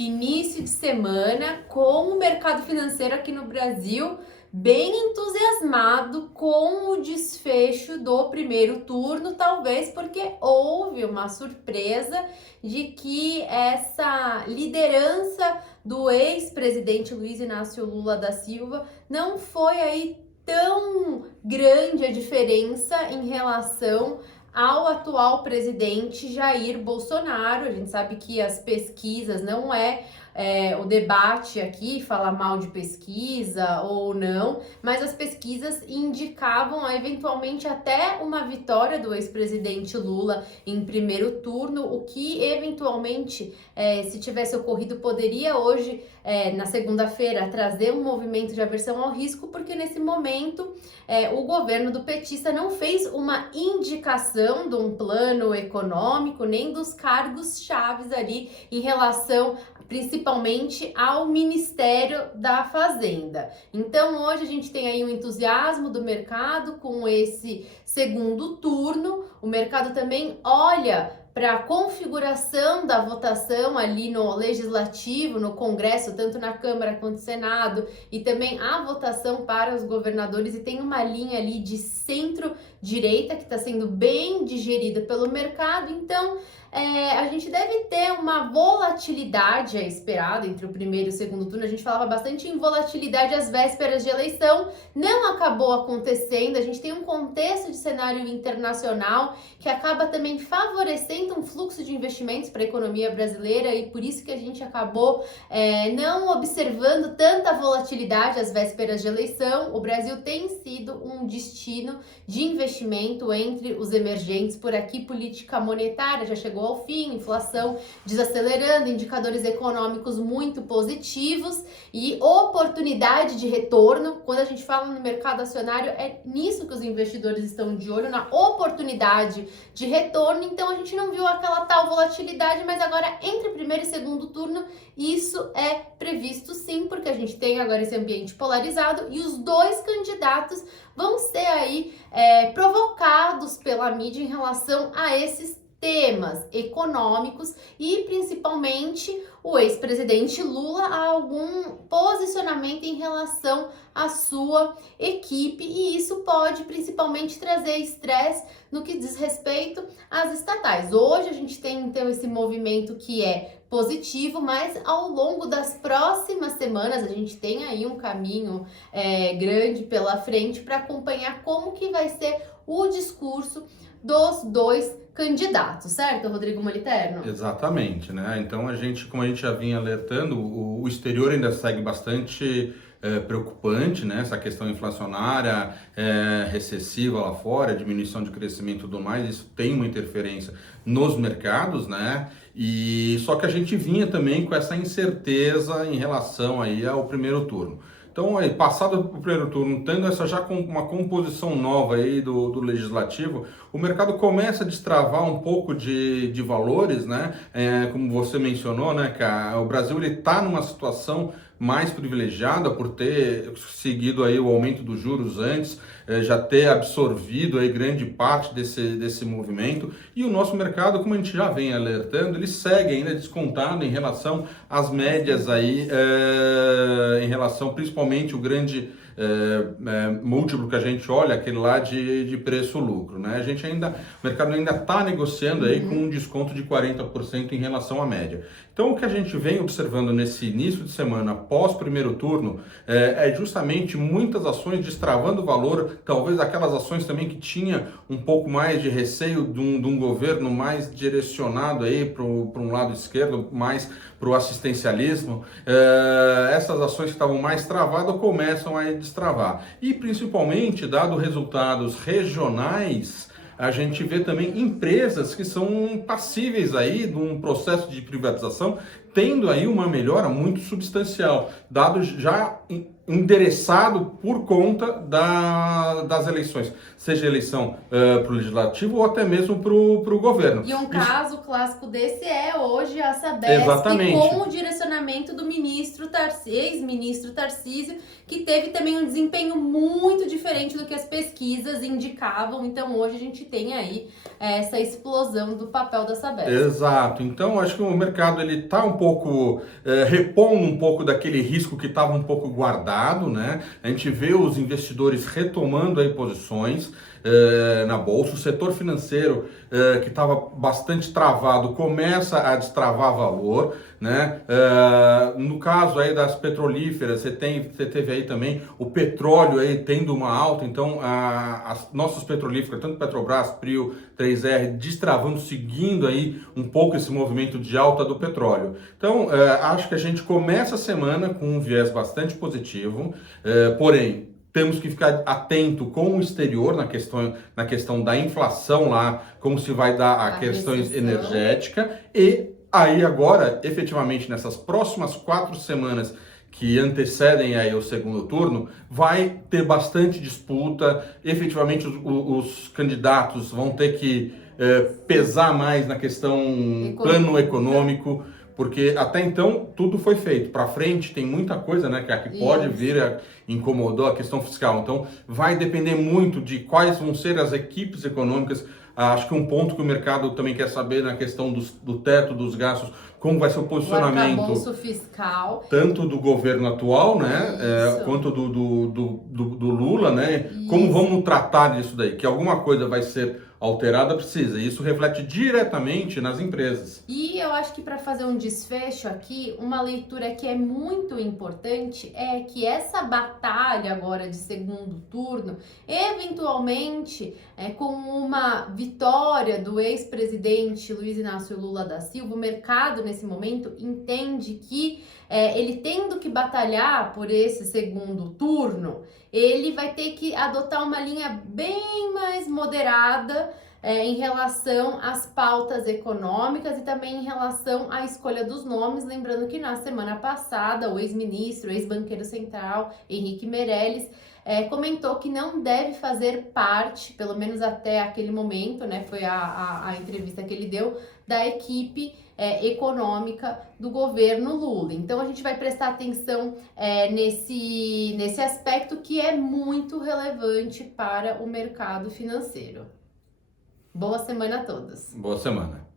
início de semana com o mercado financeiro aqui no Brasil bem entusiasmado com o desfecho do primeiro turno, talvez porque houve uma surpresa de que essa liderança do ex-presidente Luiz Inácio Lula da Silva não foi aí tão grande a diferença em relação ao atual presidente Jair Bolsonaro. A gente sabe que as pesquisas não o debate aqui, falar mal de pesquisa ou não, mas as pesquisas indicavam eventualmente até uma vitória do ex-presidente Lula em primeiro turno, o que eventualmente, se tivesse ocorrido, poderia hoje, na segunda-feira, trazer um movimento de aversão ao risco, porque nesse momento o governo do petista não fez uma indicação de um plano econômico, nem dos cargos chaves ali em relação principalmente ao Ministério da Fazenda. Então hoje a gente tem aí um entusiasmo do mercado com esse segundo turno. O mercado também olha para a configuração da votação ali no Legislativo, no Congresso, tanto na Câmara quanto no Senado, e também a votação para os governadores, e tem uma linha ali de centro-direita que está sendo bem digerida pelo mercado. Então a gente deve ter uma volatilidade esperada entre o primeiro e o segundo turno. A gente falava bastante em volatilidade às vésperas de eleição, não acabou acontecendo. A gente tem um contexto de cenário internacional que acaba também favorecendo um fluxo de investimentos para a economia brasileira, e por isso que a gente acabou não observando tanta volatilidade às vésperas de eleição. O Brasil tem sido um destino de investimento entre os emergentes. Por aqui, política monetária já chegou ao fim, inflação desacelerando, indicadores econômicos muito positivos e oportunidade de retorno. Quando a gente fala no mercado acionário, é nisso que os investidores estão de olho, na oportunidade de retorno. Então a gente não viu aquela tal volatilidade, mas agora entre primeiro e segundo turno isso é previsto sim, porque a gente tem agora esse ambiente polarizado e os dois candidatos vão ser aí provocados pela mídia em relação a esses temas econômicos, e principalmente o ex-presidente Lula a algum posicionamento em relação à sua equipe, e isso pode principalmente trazer estresse no que diz respeito às estatais. Hoje a gente tem então esse movimento que é positivo, mas ao longo das próximas semanas a gente tem aí um caminho grande pela frente para acompanhar como que vai ser o discurso dos dois candidatos, certo, Rodrigo Moliterno? Exatamente, né? Então como a gente já vinha alertando, o exterior ainda segue bastante preocupante, né? Essa questão inflacionária, recessiva lá fora, diminuição de crescimento e tudo mais, isso tem uma interferência nos mercados, né? E só que a gente vinha também com essa incerteza em relação aí ao primeiro turno. Então, aí, passado o primeiro turno, tendo essa já com uma composição nova aí do legislativo, o mercado começa a destravar um pouco de valores, né? Como você mencionou, né, que o Brasil ele está numa situação mais privilegiada por ter seguido aí o aumento dos juros antes, já ter absorvido aí grande parte desse movimento, e o nosso mercado, como a gente já vem alertando, ele segue ainda descontado em relação às médias aí, em relação principalmente o grande múltiplo que a gente olha, aquele lá de preço-lucro, né? O mercado ainda está negociando aí com um desconto de 40% em relação à média. Então, o que a gente vem observando nesse início de semana, pós primeiro turno, é justamente muitas ações destravando valor, talvez aquelas ações também que tinha um pouco mais de receio de um governo mais direcionado aí para um lado esquerdo, mais para o assistencialismo. Essas ações que estavam mais travadas começam a destravar. E principalmente, dado resultados regionais, a gente vê também empresas que são passíveis aí de um processo de privatização, tendo aí uma melhora muito substancial, dado já endereçado por conta das eleições, seja eleição para o legislativo ou até mesmo para o governo. E um caso clássico desse é hoje a Sabesp, Exatamente, com o direcionamento do ministro ex-ministro Tarcísio, que teve também um desempenho muito diferente do que as pesquisas indicavam. Então hoje a gente tem aí essa explosão do papel da Sabesp. Exato. Então acho que o mercado ele está um pouco repondo um pouco daquele risco que estava um pouco guardado, né? A gente vê os investidores retomando aí posições na bolsa, o setor financeiro que estava bastante travado começa a destravar valor, né? No caso aí das petrolíferas, você teve aí também o petróleo aí tendo uma alta, então as nossas petrolíferas, tanto Petrobras, Prio, 3R, destravando, seguindo aí um pouco esse movimento de alta do petróleo. Então, acho que a gente começa a semana com um viés bastante positivo, porém, temos que ficar atento com o exterior na questão da inflação lá, como se vai dar a questão energética. E aí agora, efetivamente, nessas próximas 4 semanas que antecedem aí o segundo turno, vai ter bastante disputa. Efetivamente, os candidatos vão ter que pesar mais na questão plano econômico, porque até então tudo foi feito. Para frente tem muita coisa, né, que pode vir incomodou a questão fiscal. Então vai depender muito de quais vão ser as equipes econômicas. Acho que um ponto que o mercado também quer saber na questão do teto dos gastos, como vai ser o posicionamento o arcabouço fiscal, tanto do governo atual, né, quanto do Lula, né? Isso. Como vamos tratar disso daí? Que alguma coisa vai ser alterada, precisa. E isso reflete diretamente nas empresas. E eu acho que para fazer um desfecho aqui, uma leitura que é muito importante é que essa batalha agora de segundo turno, eventualmente, com uma vitória do ex-presidente Luiz Inácio Lula da Silva, o mercado nesse momento entende que ele tendo que batalhar por esse segundo turno, ele vai ter que adotar uma linha bem mais moderada em relação às pautas econômicas e também em relação à escolha dos nomes. Lembrando que na semana passada o ex-ministro, ex-banqueiro central, Henrique Meirelles, comentou que não deve fazer parte, pelo menos até aquele momento, né, foi a entrevista que ele deu, da equipe econômica do governo Lula. Então a gente vai prestar atenção nesse aspecto que é muito relevante para o mercado financeiro. Boa semana a todos. Boa semana.